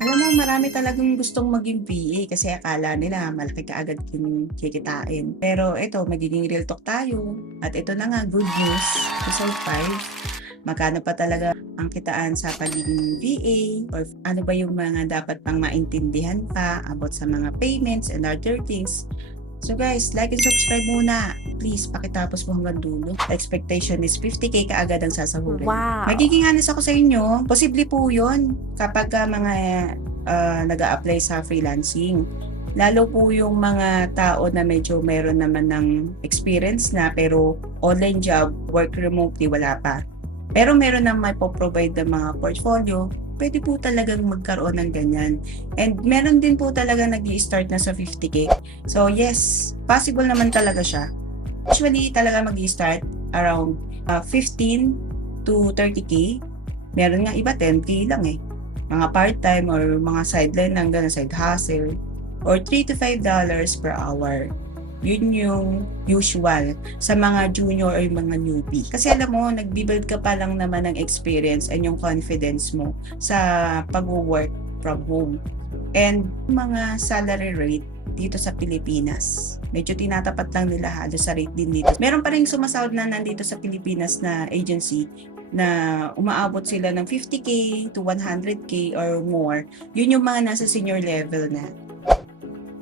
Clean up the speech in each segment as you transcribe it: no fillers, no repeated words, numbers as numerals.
Alam mo, marami talagang gustong maging VA kasi akala nila malaki kaagad yung kikitain. Pero ito, magiging real talk tayo. At ito na nga, good news, episode 5. Magkano pa talaga ang kitaan sa pagiging VA or ano ba yung mga dapat pang maintindihan pa about sa mga payments and other things. So guys, like and subscribe muna. Please, pakitapos mo hanggang dulo. The expectation is 50k kaagad ang sasahurin. Wow. Magiging honest ako sa inyo, posible po yun kapag mga nag-a-apply sa freelancing. Lalo po yung mga tao na medyo meron naman ng experience na pero online job, work remotely, wala pa. Pero meron na may po-provide ng mga portfolio, pwede po talagang magkaroon ng ganyan. And meron din po talaga nag-i-start na sa 50k. So yes, possible naman talaga siya. Usually talaga mag-i-start around 15 to 30k. Meron nga iba 10k lang eh. Mga part-time or mga sideline lang, ganun, side hustle. Or $3 to $5 per hour. Yun yung usual sa mga junior or mga newbie. Kasi alam mo, nagbibuild ka pa lang naman ng experience and yung confidence mo sa pag-work from home. And mga salary rate dito sa Pilipinas, medyo tinatapat lang nila halos sa rate din dito. Meron pa rin sumasahod na nandito sa Pilipinas na agency na umaabot sila ng 50k to 100k or more. Yun yung mga nasa senior level na.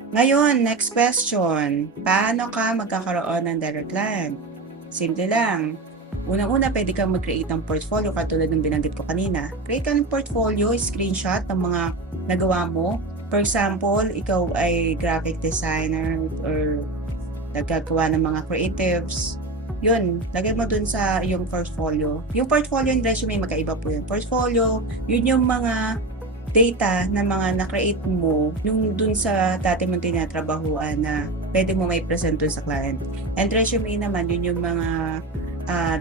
Ngayon, next question. Paano ka magkakaroon ng direct client? Simple lang. Unang-una, pwede kang mag-create ng portfolio katulad ng binanggit ko kanina. Create ka ng portfolio, screenshot ng mga nagawa mo. For example, ikaw ay graphic designer or nagagawa ng mga creatives. Yun, lagay mo dun sa yung portfolio. Yung portfolio and resume, magkaiba po yun. Portfolio, yun yung mga data na mga na-create mo yung dun sa dati mong tinatrabahuan na pwede mo may present dun sa client. And resume naman, yun yung mga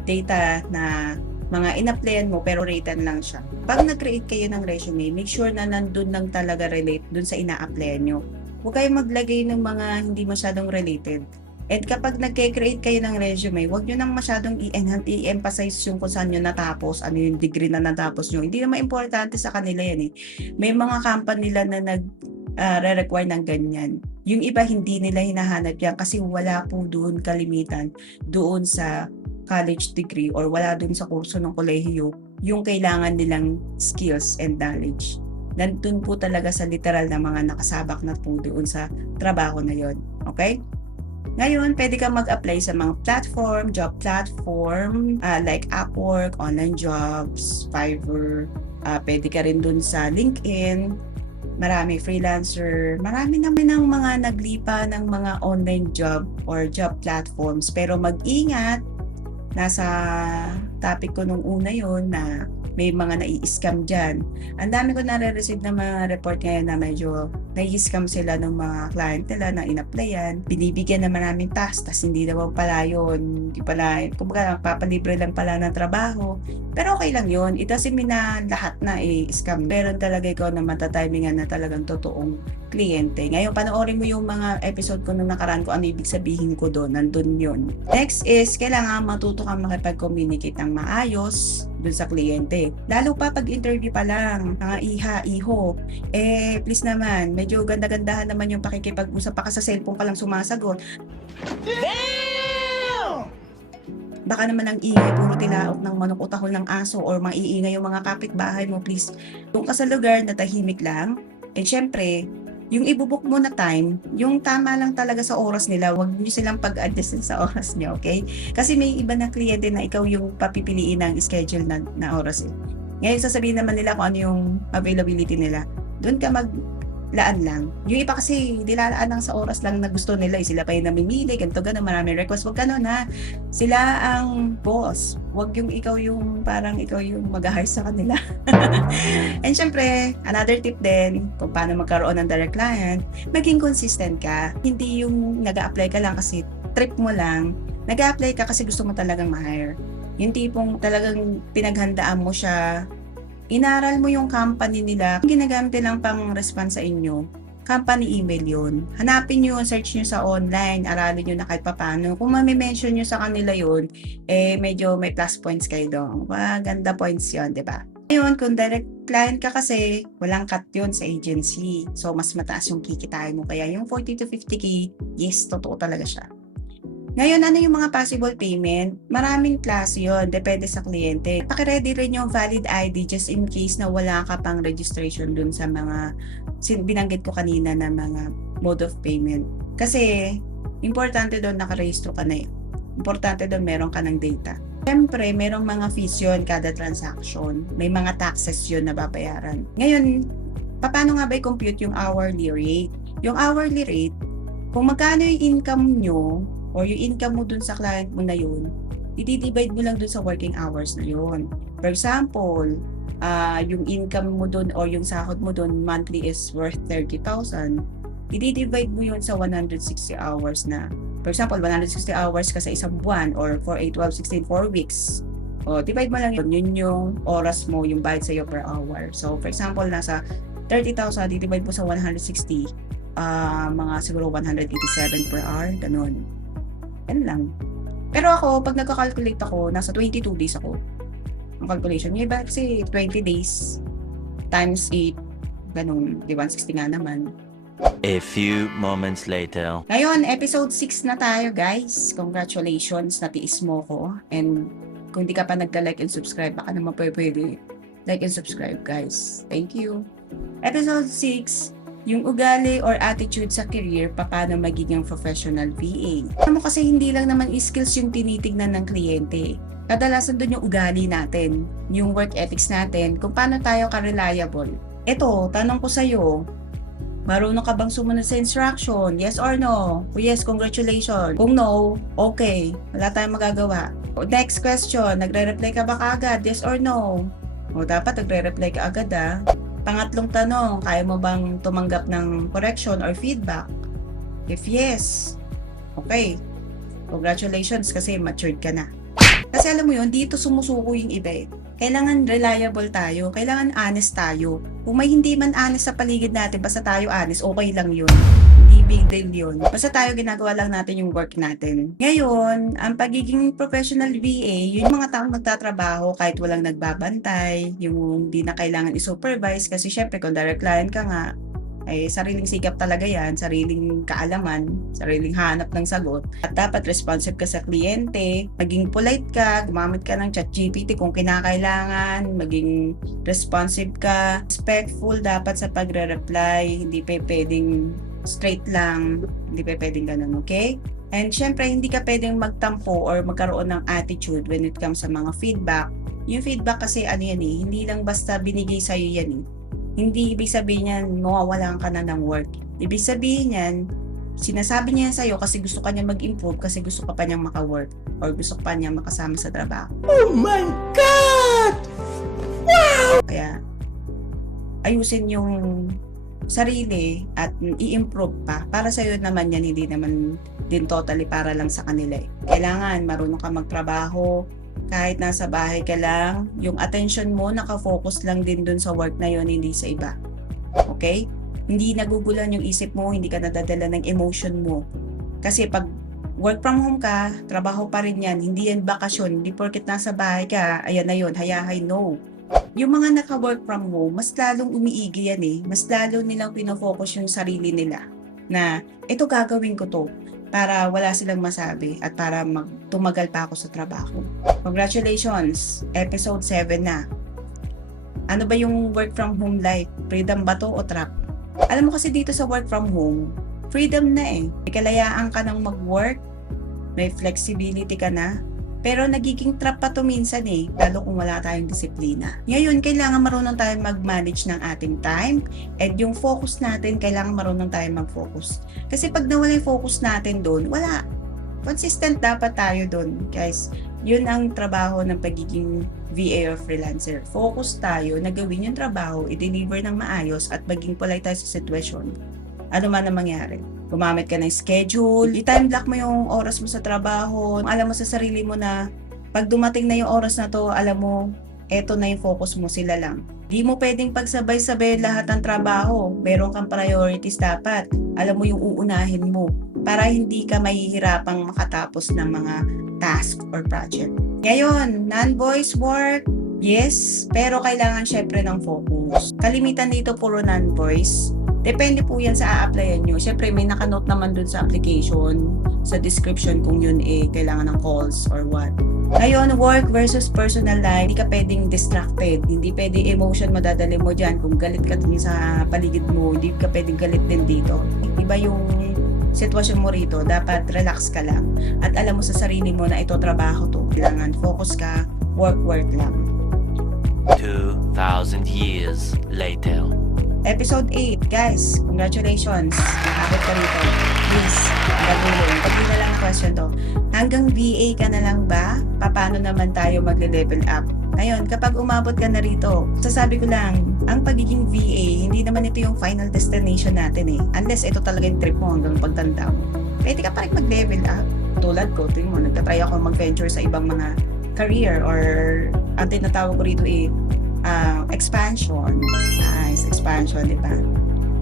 data na mga in-applyan mo pero rated lang siya. Pag nag-create kayo ng resume, make sure na nandun lang talaga relate dun sa ina-applyan nyo. Huwag kayong maglagay ng mga hindi masyadong related. And kapag nag-create kayo ng resume, huwag nyo nang masyadong i-emphasize yung kung saan nyo natapos, ano yung degree na natapos nyo. Hindi naman importante sa kanila yan eh. May mga company nila na re-require ng ganyan. Yung iba hindi nila hinahanap yan kasi wala po doon kalimitan doon sa college degree or wala doon sa kurso ng kolehiyo yung kailangan nilang skills and knowledge. Nandun po talaga sa literal na mga nakasabak na po doon sa trabaho na yon. Okay? Ngayon, pwede kang mag-apply sa mga platform, job platform, like Upwork, Online Jobs, Fiverr. Pwede ka rin dun sa LinkedIn. Marami freelancer. Marami naman ng mga naglipa ng mga online job or job platforms. Pero mag-ingat, nasa topic ko nung una yon na may mga nai-scam dyan. Ang dami ko nare-receive na mga report ngayon na medyo nai-scam sila ng mga client nila na in-applyan. Binibigyan naman namin task, tas hindi naman pala yun. Hindi pala, kumbaga, papalibre lang pala ng trabaho. Pero okay lang yun. It doesn't mean na lahat na scam. Meron talaga ikaw na matatimingan na talagang totoong kliyente. Ngayon, panoorin mo yung mga episode ko nung nakaraan ko ano ibig sabihin ko doon. Nandun yun. Next is, kailangan matuto kang makipag-communicate ng maayos dun sa kliyente. Lalo pa pag interview pa lang, mga iha, iho, please naman, medyo ganda-gandahan naman yung pakikipag-usap pa ka sa cellphone pa lang sumasagot. Damn! Baka naman ang ingay, puro tilaok ng manok o tahol ng aso or maiingay yung mga kapitbahay mo, please. Kung ka sa lugar na tahimik lang, and syempre, yung ibubuk mo na time, yung tama lang talaga sa oras nila, huwag niyo silang pag-adjust sa oras niyo, okay? Kasi may iba na kliyente na ikaw yung papipiliin ng schedule na oras eh. Ngayon sasabihin naman nila kung ano yung availability nila. Doon ka maglaan lang. Yung iba kasi dilalaan lang sa oras lang na gusto nila, sila pa yung namimili, ganito gano'n, maraming request. Huwag ganun ha. Sila ang boss. Huwag yung ikaw yung parang ikaw yung mag-hire sa kanila. And syempre, another tip din kung paano magkaroon ng direct client, maging consistent ka. Hindi yung nag-a-apply ka lang kasi trip mo lang. Nag-a-apply ka kasi gusto mo talagang ma-hire. Yung tipong talagang pinaghandaan mo siya, inaral mo yung company nila, ginagamit lang pang response sa inyo, company email yun. Hanapin nyo, search nyo sa online, aralin nyo na kahit paano. Kung mamimension nyo sa kanila yun, medyo may plus points kayo doon. Ganda points yun, di ba? Ngayon, kung direct client ka kasi, walang cut yun sa agency. So, mas mataas yung kikitain mo. Kaya yung 40 to 50K, yes, totoo talaga siya. Ngayon, ano yung mga possible payment? Maraming klase yun, depende sa kliyente. Pakiready rin yung valid ID just in case na wala ka pang registration dun sa mga binanggit ko kanina na mga mode of payment. Kasi, importante doon nakarehistro ka na eh. Importante doon meron ka ng data. Siyempre, merong mga fees yun kada transaction. May mga taxes yun na babayaran. Ngayon, paano nga ba i-compute yung hourly rate? Yung hourly rate, kung magkano yung income nyo or yung income mo dun sa client mo na yun, i-divide mo lang dun sa working hours na yun. For example, yung income mo dun or yung sahod mo dun monthly is worth 30,000, i-divide mo yun sa 160 hours na. For example, 160 hours ka sa isang buwan or 4, 8, 12, 16, 4 weeks. O, divide mo lang yun. Yun yung oras mo, yung bayad sa'yo per hour. So, for example, nasa 30,000, i-divide mo sa 160, mga siguro 187 per hour, ganun. Yan lang. Pero ako, pag nagka-calculate ako, nasa 22 days ako. Ang calculation. Yung iba kasi 20 days times 8, ganun. Di 160 nga naman. A few moments later. Ngayon, episode 6 na tayo, guys. Congratulations, natiis mo ko. And kung di ka pa nagka-like and subscribe, baka naman pwede like and subscribe, guys. Thank you. Episode 6, yung ugali or attitude sa career, paano magiging professional VA. Alam mo kasi hindi lang naman skills yung tinitignan ng kliyente. Kadalasan doon yung ugali natin, yung work ethics natin, kung paano tayo ka-reliable. Ito, tanong ko sa'yo, marunong ka bang sumunod sa instruction? Yes or no? Kung yes, congratulations. Kung no, okay. Wala tayong magagawa. Next question, nagre-reply ka ba kaagad? Yes or no? O dapat nagre-reply ka agad ah. Pangatlong tanong, kaya mo bang tumanggap ng correction or feedback? If yes, okay. Congratulations kasi matured ka na. Kasi alam mo yun, dito sumusuko yung iba eh. Kailangan reliable tayo, kailangan honest tayo. Kung may hindi man honest sa paligid natin, basta tayo honest, okay lang yun. Hindi big deal yun. Basta tayo ginagawa lang natin yung work natin. Ngayon, ang pagiging professional VA, yung mga taong nagtatrabaho kahit walang nagbabantay, yung hindi na kailangan i-supervise kasi syempre kung direct client ka nga, ay sariling sikap talaga yan, sariling kaalaman, sariling hanap ng sagot. At dapat responsive ka sa kliyente, maging polite ka, gumamit ka ng ChatGPT kung kinakailangan, maging responsive ka, respectful dapat sa pagre-reply, hindi pwedeng straight lang, hindi pwedeng ganun, okay? And syempre, hindi ka pwedeng magtampo or magkaroon ng attitude when it comes sa mga feedback. Yung feedback kasi ano yan eh, hindi lang basta binigay sa'yo yan eh. Hindi ibig sabihin niyan, mawawalan ka na ng work. Ibig sabihin niyan, sinasabi niya sa'yo kasi gusto ka niya mag-improve, kasi gusto ka pa niyang maka-work, or gusto ka pa niyang makasama sa trabaho. Oh my God! Wow! Kaya, ayusin yung sarili at i-improve pa. Para sa'yo naman yan, hindi naman din totally para lang sa kanila eh. Kailangan marunong ka magtrabaho, kahit nasa bahay ka lang, yung attention mo nakafocus lang din dun sa work na yon, hindi sa iba. Okay? Hindi nagugulan yung isip mo, hindi ka nadadala ng emotion mo. Kasi pag work from home ka, trabaho pa rin yan, hindi yan bakasyon, hindi porket nasa bahay ka, ayan na yun, hayahay, no. Yung mga naka-work from home, mas lalong umiigi yan eh, mas lalo nilang pinofocus yung sarili nila na ito gagawin ko to, para wala silang masabi at para tumagal pa ako sa trabaho. Congratulations! Episode 7 na. Ano ba yung work from home life? Freedom ba to o trap? Alam mo kasi dito sa work from home, freedom na eh. May kalayaan ka ng mag-work, may flexibility ka na, pero nagiging trap pa to minsan eh, lalo kung wala tayong disiplina. Ngayon, kailangan marunong tayong mag-manage ng ating time, and yung focus natin, kailangan marunong tayong mag-focus. Kasi pag nawala yung focus natin doon, wala. Consistent dapat tayo doon, guys. Yun ang trabaho ng pagiging VA or freelancer. Focus tayo na gawin yung trabaho, i-deliver ng maayos, at maging polite tayo sa sitwasyon. Ano man ang mangyari. Gumamit ka ng schedule, i-time block mo yung oras mo sa trabaho, alam mo sa sarili mo na pag dumating na yung oras na to, alam mo, eto na yung focus mo, sila lang. Di mo pwedeng pagsabay-sabay lahat ng trabaho, meron kang priorities dapat, alam mo yung uunahin mo, para hindi ka mahihirapang makatapos ng mga task or project. Ngayon, non-voice work, Yes, pero kailangan syempre ng focus. Kalimitan dito puro non-voice. Depende po yan sa a-applyan nyo. Syempre may nakanote naman dun sa application, sa description kung yun kailangan ng calls or what. Ngayon, work versus personal life, hindi ka pwedeng distracted. Hindi pwedeng emotion madadali mo dyan. Kung galit ka dun sa paligid mo, hindi ka pwedeng galit din dito. Iba yung sitwasyon mo rito. Dapat relax ka lang. At alam mo sa sarili mo na ito trabaho to. Kailangan focus ka, work lang. 2,000 years later. Episode 8, guys, congratulations. Nakabot ka rito. Please, gagawin. Pag na lang question to. Hanggang VA ka na lang ba? Paano naman tayo magle-level up? Ngayon, kapag umabot ka na rito, sasabi ko lang, ang pagiging VA, hindi naman ito yung final destination natin Unless ito talaga yung trip mo hanggang pagtanda mo. Pwede ka pa rin mag-level up. Tulad ko, tingin mo, nagtatry ako mag-venture sa ibang mga career or ang tinatawag ko rito expansion. Nice, expansion, di ba?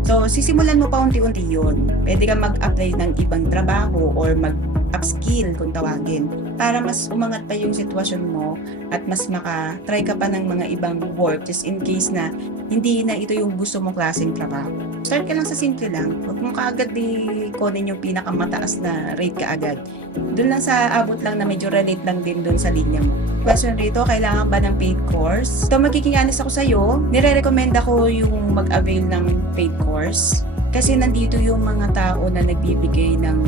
So, sisimulan mo pa unti-unti yun. Pwede ka mag-apply ng ibang trabaho or mag-upskill kung tawagin para mas umangat pa yung sitwasyon mo at mas maka-try ka pa ng mga ibang work just in case na hindi na ito yung gusto mong klaseng trabaho. Start ka lang sa simple lang. Huwag mong kaagad kunin yung pinakamataas na rate ka agad. Doon lang sa abot lang na medyo relate lang din doon sa linya mo. Question rito, kailangan ba ng paid course? Ito, magiging honest ako sa'yo. Nire-recommend ako yung mag-avail ng paid course. Kasi nandito yung mga tao na nagbibigay ng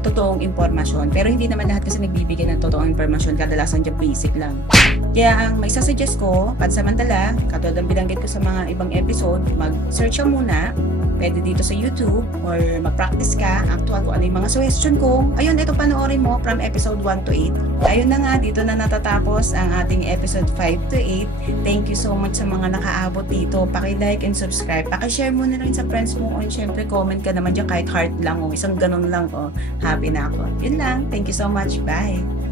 totoong impormasyon. Pero hindi naman lahat kasi nagbibigay ng totoong impormasyon. Kadalasan dyan basic lang. Kaya ang may sasuggest ko, pansamantala, katulad ang binanggit ko sa mga ibang episode, mag-search ka muna. Pwede dito sa YouTube or mag-practice ka actual kung ano yung mga suggestion ko. Ayun, ito panoorin mo from episode 1 to 8. Ayun na nga, dito na natatapos ang ating episode 5 to 8. Thank you so much sa mga nakaabot dito. Paki-like and subscribe. Paki-share mo na rin sa friends mo. And syempre, comment ka naman dyan kahit heart lang o isang ganun lang o happy na ako. Yun lang. Thank you so much. Bye!